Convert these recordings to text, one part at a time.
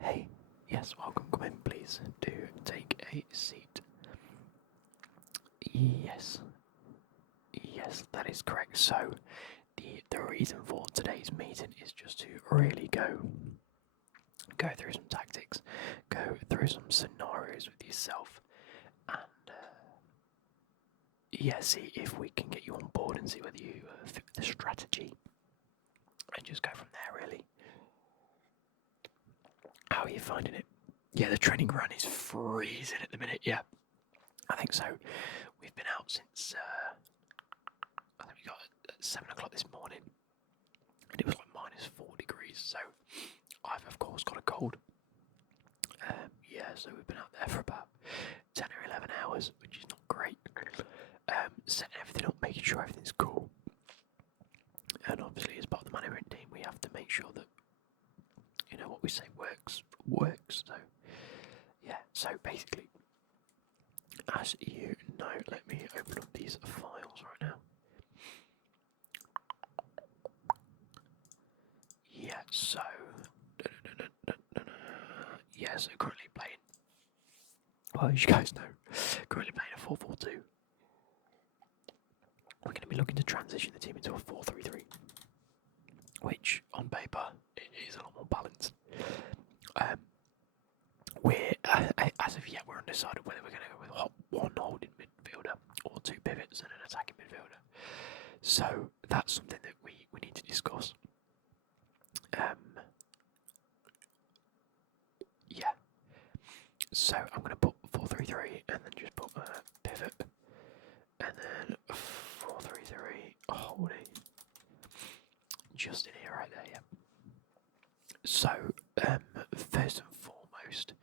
Hey, yes, welcome. Come in, please. Do take a seat. Yes, yes, that is correct. So, the reason for today's meeting is just to really go through some tactics, go through some scenarios with yourself, and yeah, see if we can get you on board and see whether you fit with the strategy, and just go from there. Really, how are you finding it? Yeah, the training run is freezing at the minute. Yeah, I think so. We've been out since I think we got at 7 o'clock this morning, and it was like -4 degrees. So I've of course got a cold. Yeah, so we've been out there for about 10 or 11 hours, which is not great. Setting everything up, making sure everything's cool, and obviously as part of the management team, we have to make sure that what we say works. So yeah, so basically, as you know, let me open up these files right now. Yeah, so yeah, so currently playing. Well, as you guys know, currently playing a 4-4-2. We're going to be looking to transition the team into a 4-3-3, which on paper it is a lot more balanced. We're as of yet we're undecided whether we're going to go with one holding midfielder or two pivots and an attacking midfielder. So that's something that we need to discuss. Yeah. So I'm going to put 4-3-3 and then just put a pivot and then 4-3-3 holding just in here right there. Yeah. So first and foremost,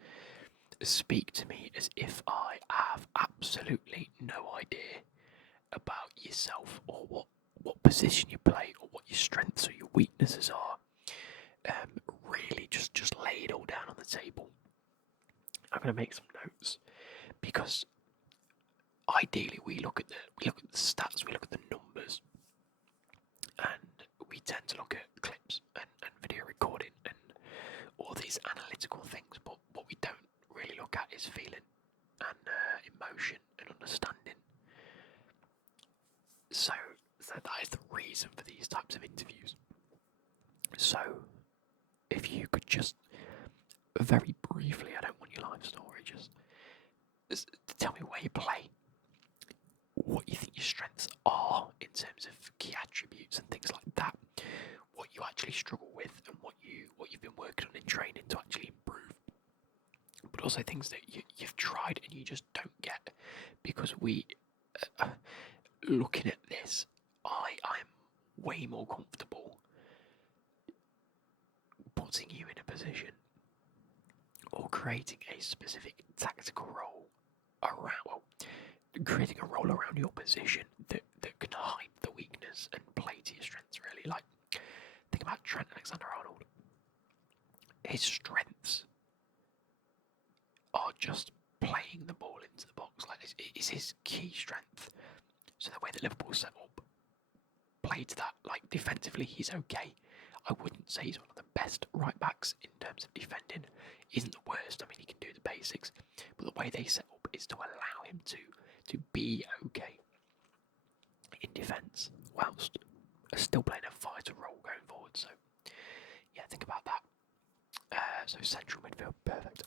speak to me as if I have absolutely no idea about yourself or what position you play or what your strengths or your weaknesses are. Really, just lay it all down on the table. I'm going to make some notes because ideally we look at the stats, we look at the numbers, and we tend to look at clips and video recording and all these analytical things. But what we don't really look at is feeling and emotion and understanding. So that is the reason for these types of interviews. So if you could just very briefly, I don't want your life story, just tell me where you play, what you think your strengths are in terms of key attributes and things like that, what you actually struggle with, and what you've been working on in training to actually improve, but also things that you've tried and you just don't get, because looking at this, I am way more comfortable putting you in a position or creating a specific tactical role around, creating a role around your position that can hide the weakness and play to your strengths, really. Like, think about Trent Alexander-Arnold. His strengths are just playing the ball into the box. Like, it's his key strength. So the way that Liverpool set up, play to that. Like, defensively, he's okay. I wouldn't say he's one of the best right backs in terms of defending. He isn't the worst. I mean, he can do the basics, but the way they set up is to allow him to be okay in defence whilst still playing a vital role going forward. So yeah, think about that. So central midfield, perfect.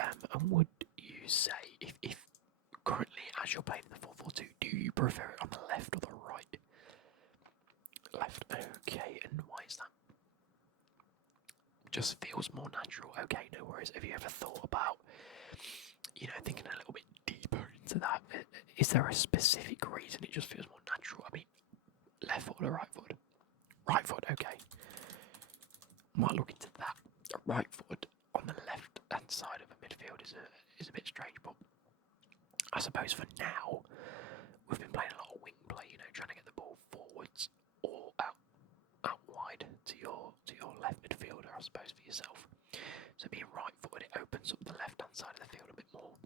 And would you say if currently as you're playing the 4-4-2, do you prefer it on the left or the right? Left, okay, and why is that? Just feels more natural. Okay, no worries. Have you ever thought about, thinking a little bit deeper into that? Is there a specific reason it just feels more natural? I mean, left foot or right foot? Right foot, okay. Might look into that. A right foot on the left hand side of a midfield is a bit strange, but I suppose for now we've been playing a lot of wing play, trying to get the ball forwards or out wide to your left midfielder, I suppose, for yourself. So being right footed, it opens up the left hand side of the field a bit more.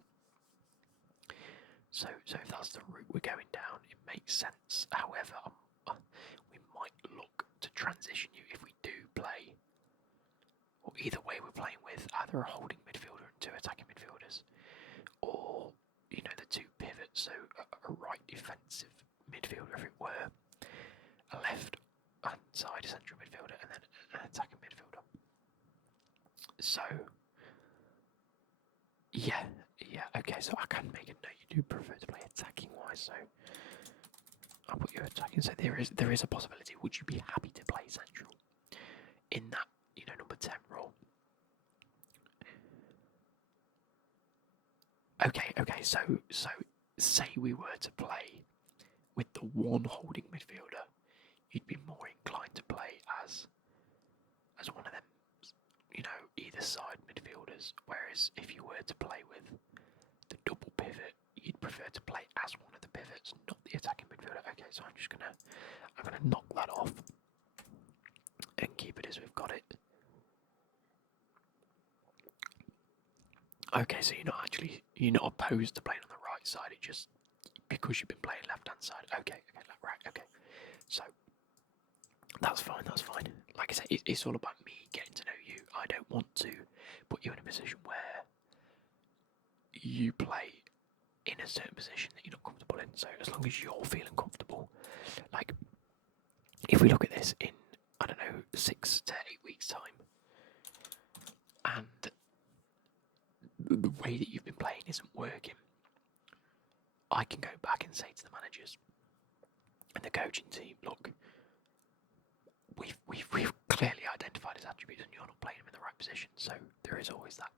So if that's the route we're going down, it makes sense. However, we might look to transition you if we do play either way we're playing with either a holding midfielder and 2 attacking midfielders, or the 2 pivots, so a right defensive midfielder if it were, a left hand side central midfielder, and then an attacking midfielder. So yeah, okay, so I can make a note you do prefer to play attacking wise, so I'll put you attacking. So there is a possibility. Would you be happy to play central in that number 10 role? Okay, so say we were to play with the 1 holding midfielder, you'd be more inclined to play as one of them, either side midfielders, whereas if you were to play with the double pivot, you'd prefer to play as one of the pivots, not the attacking midfielder. Okay, so I'm gonna knock that off and keep it as we've got it. Okay, so you're not opposed to playing on the right side, it just because you've been playing left hand side. Okay, right, okay. So that's fine. Like I said, it's all about me getting to know you. I don't want to put you in a position where you play in a certain position that you're not comfortable in. So as long as you're feeling comfortable, like if we look at this in, I don't know, 6 to 8 weeks time, and the way that you've been playing isn't working, I can go back and say to the managers and the coaching team, look, we've clearly identified his attributes and you're not playing him in the right position, so there is always that.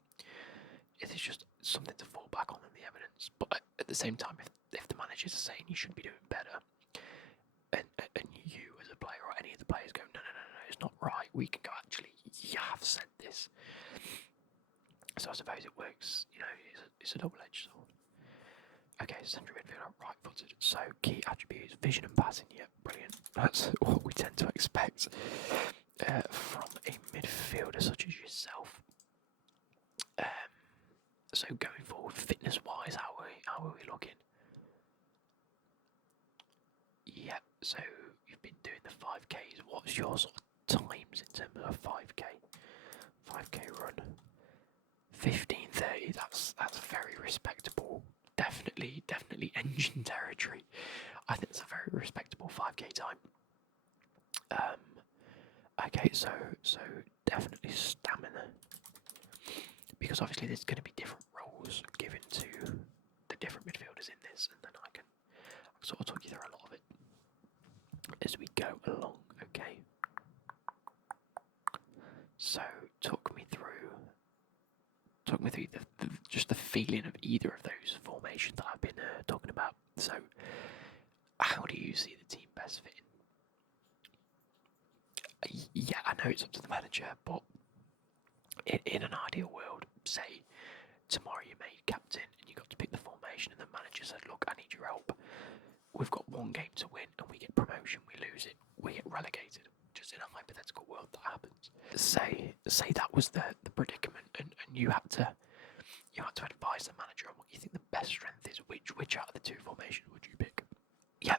It is just something to fall back on in the evidence, but at the same time, if the managers are saying you should be doing better, and you as a player or any of the players go, no, it's not right, we can go, actually, you have said this. So I suppose it works, it's a double-edged sword. Okay, central midfielder, right-footed. So key attributes: vision and passing. Yeah, brilliant. That's what we tend to expect from a midfielder such as yourself. So going forward, fitness-wise, how are we looking? Yeah. So you've been doing the 5Ks. What's your sort of times in terms of a 5K? 5K run. 15:30. That's very respectable. Definitely engine territory. I think it's a very respectable 5K time. Okay, so definitely stamina, because obviously there's going to be different roles given to the different midfielders in this, and then I can sort of talk you through a lot of it as we go along. Okay. So talk me through just the feeling of either of those formations that I've been talking about. So, how do you see the team best fitting? Yeah, I know it's up to the manager, but in an ideal world, say tomorrow you made captain and you got to pick the formation, and the manager said, "Look, I need your help. We've got 1 game to win, and we get promotion. We lose it, we get relegated." Just in a hypothetical world that happens. Say that was the predicament, and you had to advise the manager on what you think the best strength is. Which out of the 2 formations would you pick? Yeah.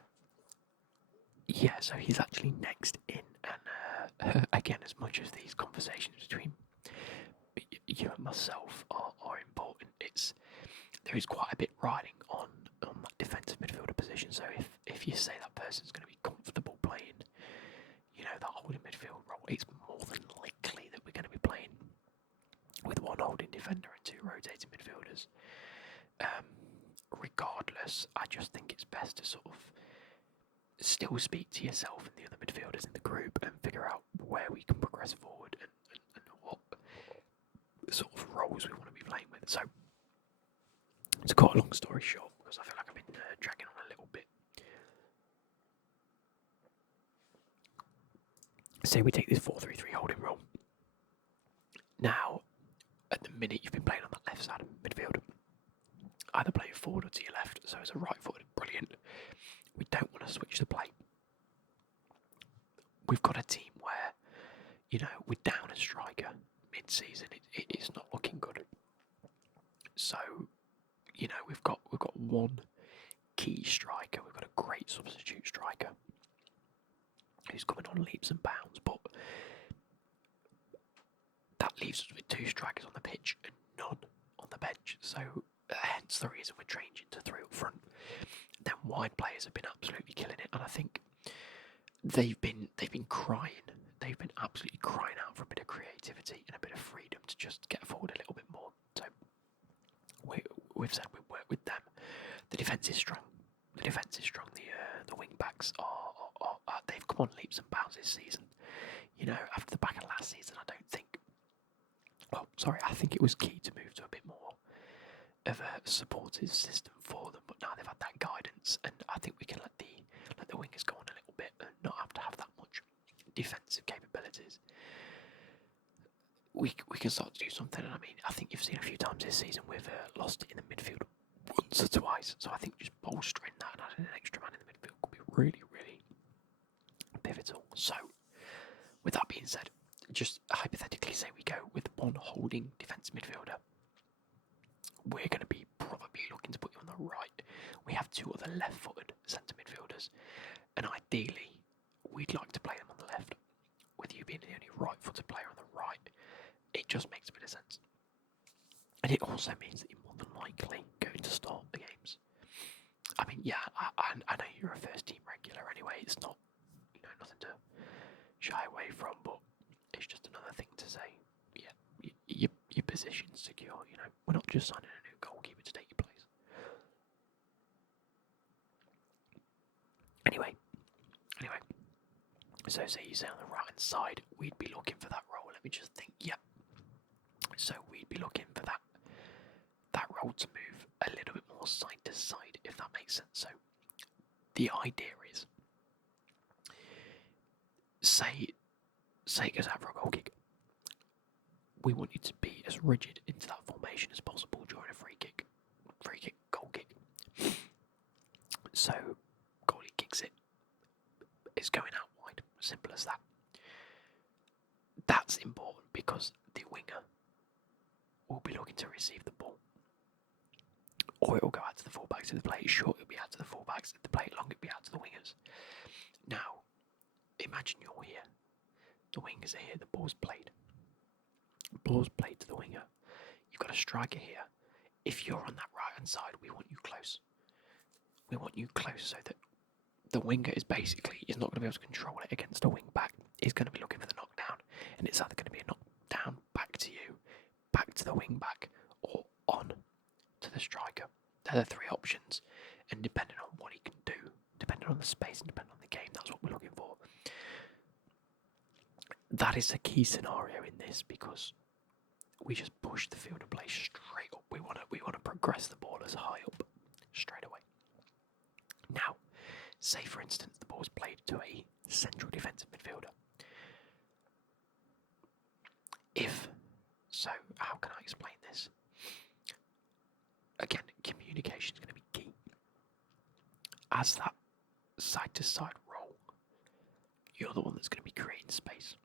So he's actually next in, and again, as much as these conversations between you and myself are important, there is quite a bit riding on that defensive midfielder position. So if you say that person's going to be comfortable playing, that holding midfield role, it's more than likely that we're going to be playing with 1 holding defender and 2 rotating midfielders. Regardless, I just think it's best to sort of still speak to yourself and the other midfielders in the group and figure out where we can progress forward and what sort of roles we want to be playing with. So, to cut a long story short, because I feel like I've been dragging on a little bit. Say we take this 4-3-3 holding role. Now, at the minute you've been playing on that left side of midfield, either play forward or to your left, so as a right footed, brilliant. We don't want to switch the play. We've got a team where, we're down a striker mid-season. It's not looking good. So, we've got 1 key striker. We've got a great substitute striker who's coming on leaps and bounds, but that leaves us with 2 strikers on the pitch and none on the bench. So hence the reason we're changing to 3 up front. Then wide players have been absolutely killing it, and I think they've been crying. They've been absolutely crying out for a bit of creativity and a bit of freedom to just get forward a little bit more. So we've said we work with them. The defence is strong. The wing backs are they've come on leaps and bounds this season. You know, after the back of last season, I think it was key to move to a bit more of a supportive system for them. But now they've had that guidance, and I think we can let the wingers go on a little bit and not have to have that much defensive capabilities. We can start to do something. And I mean, I think you've seen a few times this season we've lost it in the midfield once or twice. So I think just bolstering that and adding an extra man in the midfield could be really, really pivotal. So, with that being said, just hypothetically say we go with one holding defensive midfielder. We're going to be probably looking to put you on the right. We have 2 other left-footed centre midfielders, and ideally, we'd like to play them on the left. With you being the only right-footed player on the right, it just makes a bit of sense. And it also means that you're more than likely going to start the games. I mean, yeah, I know you're a first-team regular anyway. It's not, nothing to shy away from, but it's just another thing to say. Yeah, your position's secure. We're not just signing a new goalkeeper to take your place. Anyway. So say you say on the right hand side, we'd be looking for that role. Let me just think. Yep. So we'd be looking for that role to move a little bit more side to side, if that makes sense. So the idea is, say it goes out for a goal kick. We want you to be as rigid into that formation as possible during a free kick, goal kick. So goalie kicks it. It's going out wide. Simple as that. That's important because the winger will be looking to receive the ball. Or it will go out to the fullbacks. If the play is short, it'll be out to the fullbacks. If the play is long, it'll be out to the wingers. Now, imagine you're here. The wingers are here. The ball's played. Ball's played to the winger. You've got a striker here. If you're on that right-hand side, we want you close. We want you close so that the winger is not going to be able to control it against a wing back. He's going to be looking for the knockdown, and it's either going to be a knockdown back to you, back to the wing back, or on to the striker. They're the 3 options, and depending on what he can do, depending on the space and depending on the game, that's what we're looking for. That is a key scenario in this because we just push the field of play straight up. We want to progress the ball as high up straight away. Now, say for instance the ball's played to a central defensive midfielder. How can I explain this? Again, communication is going to be key. As that side-to-side role, you're the one that's going to be creating space.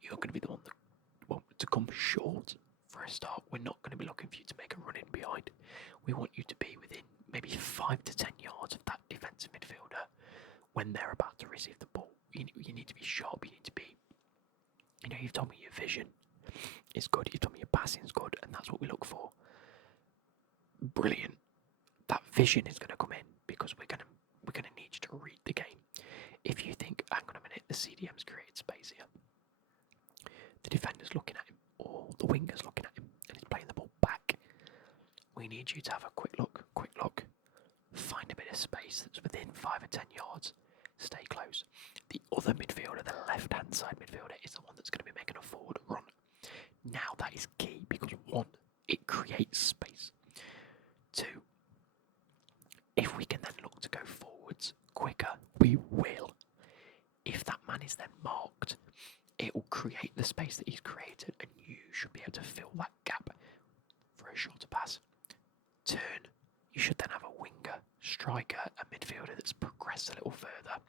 You're going to be the one to come short for a start. We're not going to be looking for you to make a run in behind. We want you to be within maybe 5 to 10 yards of that defensive midfielder when they're about to receive the ball. You need to be sharp. You need to be, you've told me your vision is good. You've told me your passing is good, and that's what we look for. Brilliant. That vision is going to come in because we're going to need you to read the game. If you think, hang on a minute, the CDM's created space here. The defender's looking at him, or the winger's looking at him, and he's playing the ball back. We need you to have a quick look, find a bit of space that's within 5 or 10 yards, stay close. The other midfielder, the left-hand side midfielder, is the one that's going to be making a forward run. Now that is key because 1, it creates space. 2, if we can then look to go forwards quicker, we will. If that man is then marked, it will create the space that he's created, and you should be able to fill that gap for a shorter pass. Turn. You should then have a winger, striker, a midfielder that's progressed a little further.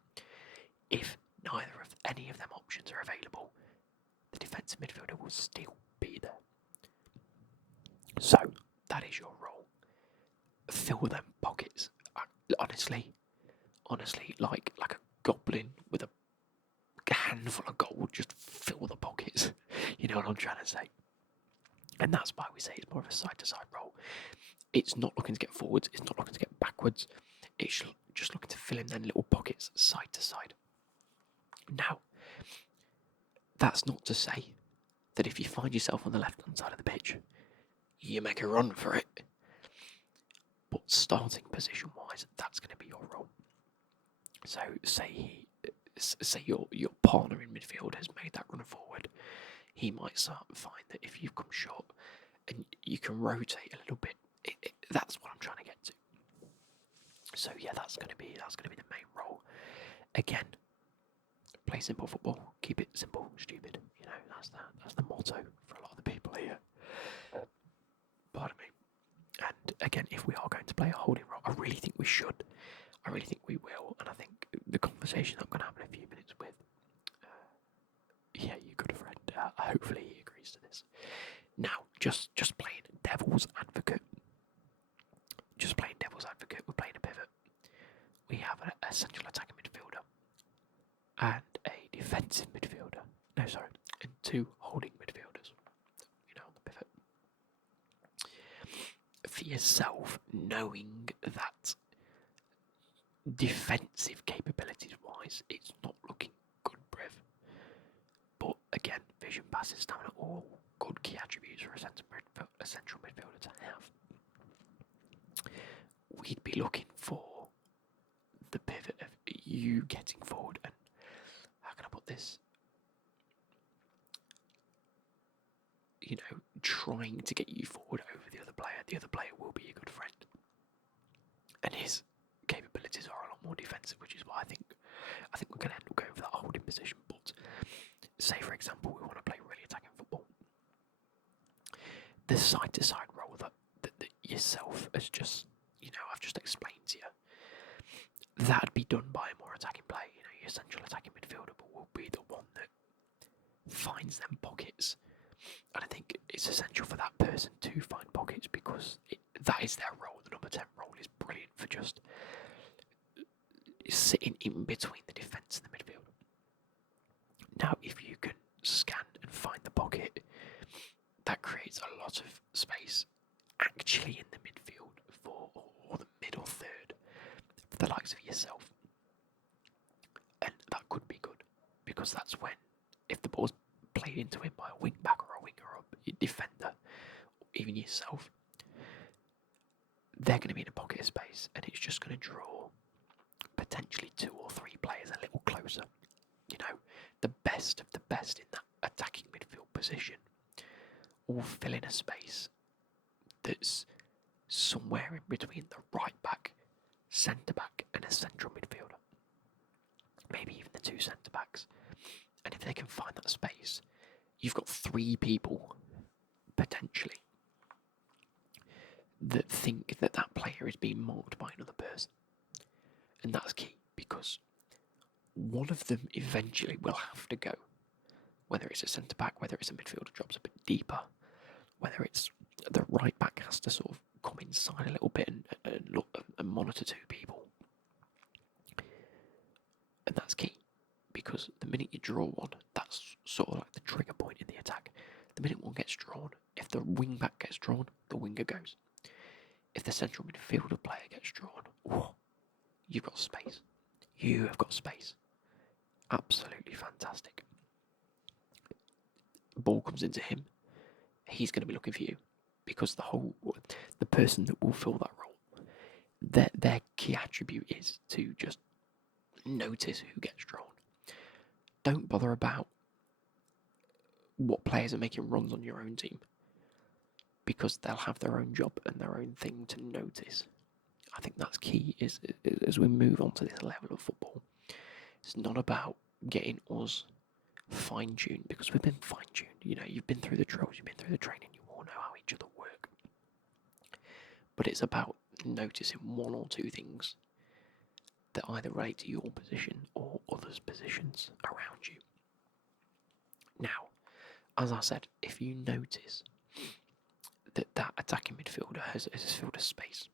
If neither of any of them options are available, the defensive midfielder will still be there. So that is your role. Fill them pockets. Honestly, like a goblin with a handful of gold, just fill the pockets. You know what I'm trying to say? And that's why we say it's more of a side-to-side role. It's not looking to get forwards, it's not looking to get backwards, it's just looking to fill in them little pockets side to side. Now, that's not to say that if you find yourself on the left-hand side of the pitch, you make a run for it. But starting position-wise, that's going to be your role. So, say your partner in midfield has made that run forward, he might find that if you've come short and you can rotate a little bit, that's what I'm trying to get to. So yeah, that's going to be the main role. Again, play simple football, keep it simple, stupid. You know, that's the motto for a lot of the people here. Pardon me. And again, if we are going to play a holding role, I really think we should. I really think we will. And I think the conversation I'm going to have in a few minutes with, your good friend, hopefully he agrees to this. Now, just playing devil's advocate. We're playing a pivot. We have a central attacking midfielder and a defensive midfielder. No, sorry, and two holding midfielders. On the pivot. For yourself, knowing that defensive capabilities-wise, it's not looking good, Briv. But again, vision, passes, stamina, all good key attributes for a central midfielder to have. We'd be looking for the pivot of you getting forward and, how can I put this? Trying to get you forward over the other player. The other player will be a good friend. And his capabilities are a lot more defensive, which is why I think we're going to end up going for that holding position. But say, for example, we want to play really attacking football. The side-to-side role that yourself has just, I've just explained to you, that'd be done by a more attacking player. Your central attacking midfielder will be the one that finds them pockets. And I think it's essential for that person to find pockets because that is their role. The number 10 role is brilliant for just sitting in between the defence and the midfield. Now, if you can scan and find the pocket, that creates a lot of space actually in the midfield or the middle third for the likes of yourself. And that could be good because that's when, if the ball's played into him by a wing back or a winger or a defender, or even yourself, they're going to be in a pocket of space and it's just going to draw potentially 2 or 3 players a little closer. The best of the best in that attacking midfield position will fill in a space that's somewhere in between the right back, centre back and a central midfielder. Maybe even the 2 centre backs. And if they can find that space, you've got 3 people, potentially, that think that player is being marked by another person. And that's key, because one of them eventually will have to go. Whether it's a centre-back, whether it's a midfielder drops a bit deeper, whether it's the right back has to sort of come inside a little bit and look and monitor 2 people. And that's key. Because the minute you draw one, that's sort of like the trigger point in the attack. The minute one gets drawn, if the wing back gets drawn, the winger goes. If the central midfielder player gets drawn, you've got space. You have got space. Absolutely fantastic. Ball comes into him, he's going to be looking for you because the person that will fill that role, their key attribute is to just notice who gets drawn. Don't bother about what players are making runs on your own team because they'll have their own job and their own thing to notice. I think that's key is as we move on to this level of football. It's not about getting us fine-tuned because we've been fine-tuned. You've been through the drills, you've been through the training, you all know how each other work. But it's about noticing 1 or 2 things that either relate to your position or others' positions around you. Now, as I said, if you notice that attacking midfielder has filled a space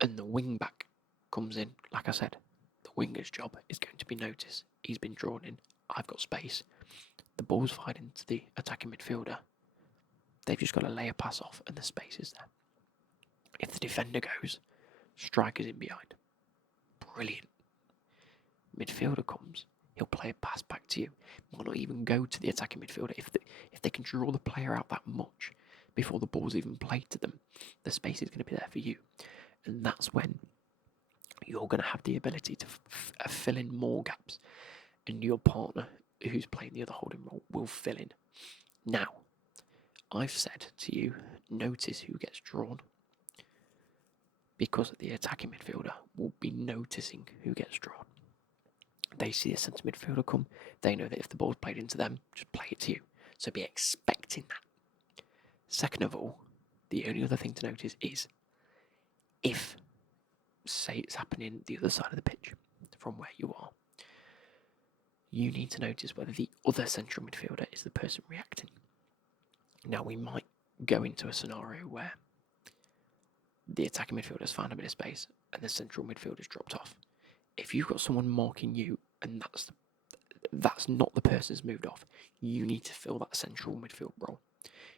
and the wing back comes in, like I said, the winger's job is going to be notice. He's been drawn in, I've got space. The ball's fired into the attacking midfielder. They've just got to lay a pass off and the space is there. If the defender goes, striker's in behind. Brilliant. Midfielder comes, he'll play a pass back to you. Might not even go to the attacking midfielder. If they can draw the player out that much before the ball's even played to them, the space is going to be there for you. And that's when you're going to have the ability to fill in more gaps. And your partner, who's playing the other holding role, will fill in. Now, I've said to you, notice who gets drawn. Because the attacking midfielder will be noticing who gets drawn. They see a centre midfielder come, they know that if the ball's played into them, just play it to you. So be expecting that. Second of all, the only other thing to notice is if, say it's happening the other side of the pitch from where you are, you need to notice whether the other central midfielder is the person reacting. Now we might go into a scenario where the attacking midfielder's found a bit of space and the central midfielder's dropped off. If you've got someone marking you and that's not the person who's moved off, you need to fill that central midfield role.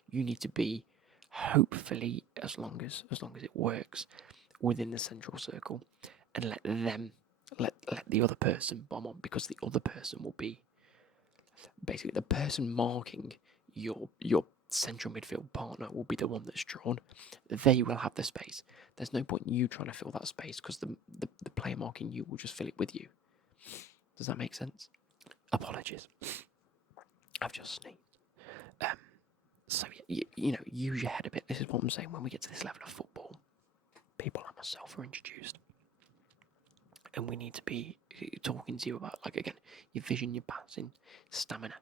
You need to be, hopefully, as long as it works, within the central circle, and let the other person bomb on, because the other person will be basically the person marking your central midfield partner will be the one that's drawn. They will have the space. There's no point in you trying to fill that space because the player marking you will just fill it with you. Does that make sense? Apologies. I've just sneezed. So you know, use your head a bit. This is what I'm saying. When we get to this level of football, people like myself are introduced, and we need to be talking to you about, like, again, your vision, your passing, stamina.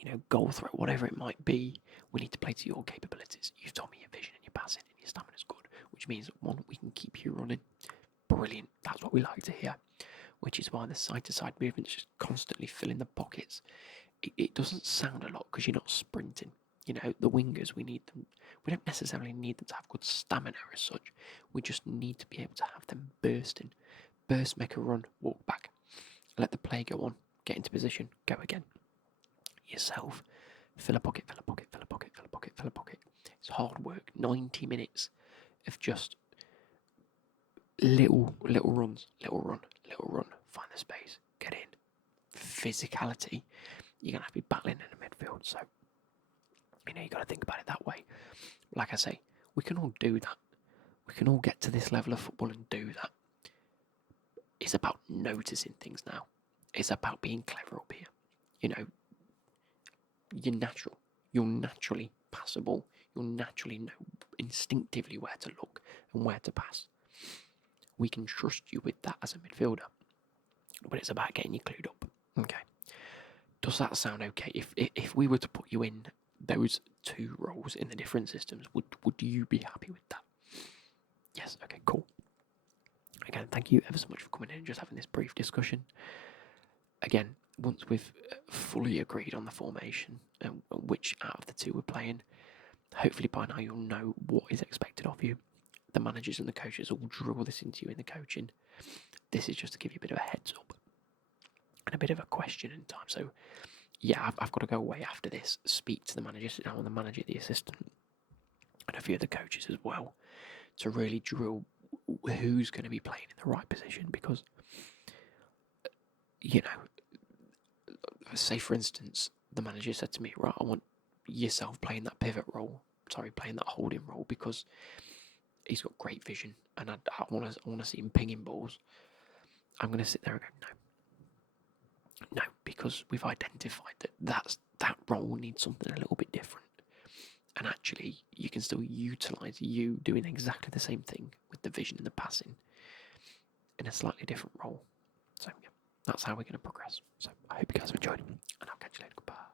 You know, goal threat, whatever it might be, we need to play to your capabilities. You've told me your vision and your passing and your stamina is good, which means, one, we can keep you running. Brilliant. That's what we like to hear. Which is why the side-to-side movement is just constantly filling the pockets. It doesn't sound a lot because you're not sprinting. You know, the wingers, we need them. We don't necessarily need them to have good stamina as such. We just need to be able to have them bursting. Burst, make a run, walk back. Let the play go on, get into position, go again. Yourself, fill a pocket, fill a pocket, fill a pocket, fill a pocket, fill a pocket. It's hard work. 90 minutes of just little runs, little run, find the space, get in. Physicality, you're going to have to be battling in the midfield, so, you know, you've got to think about it that way. Like I say, we can all do that. We can all get to this level of football and do that. It's about noticing things now. It's about being clever up here. You know, you're natural. You're naturally passable. You'll naturally know instinctively where to look and where to pass. We can trust you with that as a midfielder. But it's about getting you clued up. Okay. Does that sound okay? If we were to put you in those two roles in the different systems, would you be happy with that? Yes, okay, cool. Again, thank you ever so much for coming in and just having this brief discussion. Again, once we've fully agreed on the formation and which out of the two we're playing, hopefully by now you'll know what is expected of you. The managers and the coaches will drill this into you in the coaching. This is just to give you a bit of a heads up and a bit of a question in time. So, yeah, I've got to go away after this, speak to the manager, sit down with the manager, the assistant, and a few of the coaches as well, to really drill who's going to be playing in the right position. Because, you know, say for instance, the manager said to me, right, I want yourself playing that pivot role, playing that holding role, because he's got great vision and I want to see him pinging balls. I'm going to sit there and go, no, because we've identified that role needs something a little bit different. And actually, you can still utilise you doing exactly the same thing with the vision and the passing in a slightly different role. So, yeah, that's how we're going to progress. So, I hope you guys have enjoyed, and I'll catch you later. Goodbye.